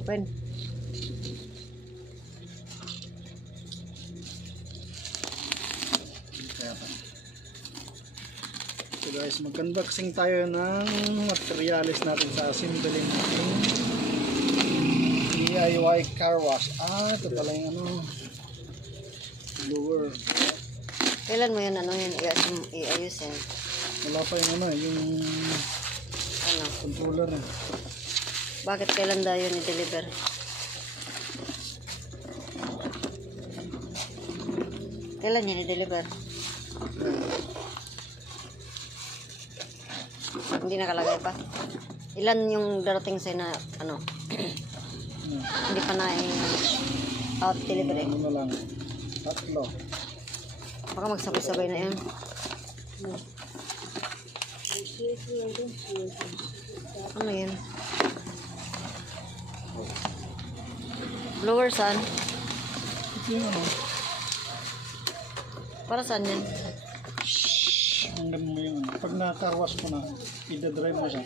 Open. Kaya pa. So guys, mag-unboxing tayo ng materials natin sa assembly natin. DIY car wash. Ito pala yung blower. Kailan mo yun, yun, iayusin? Wala pa yung yung controller. Bakit kailan daw yun i-deliver? Kailan yun i-deliver? Hindi nakalagay pa. Ilan yung darating sa'yo na hindi pa na out delivery? Ano na lang? 3. Baka magsabay-sabay na yan. Ano yan? Blower saan? Para saan yan? Hanggang mo yung pag na-car wash mo na, i-drive mo siya.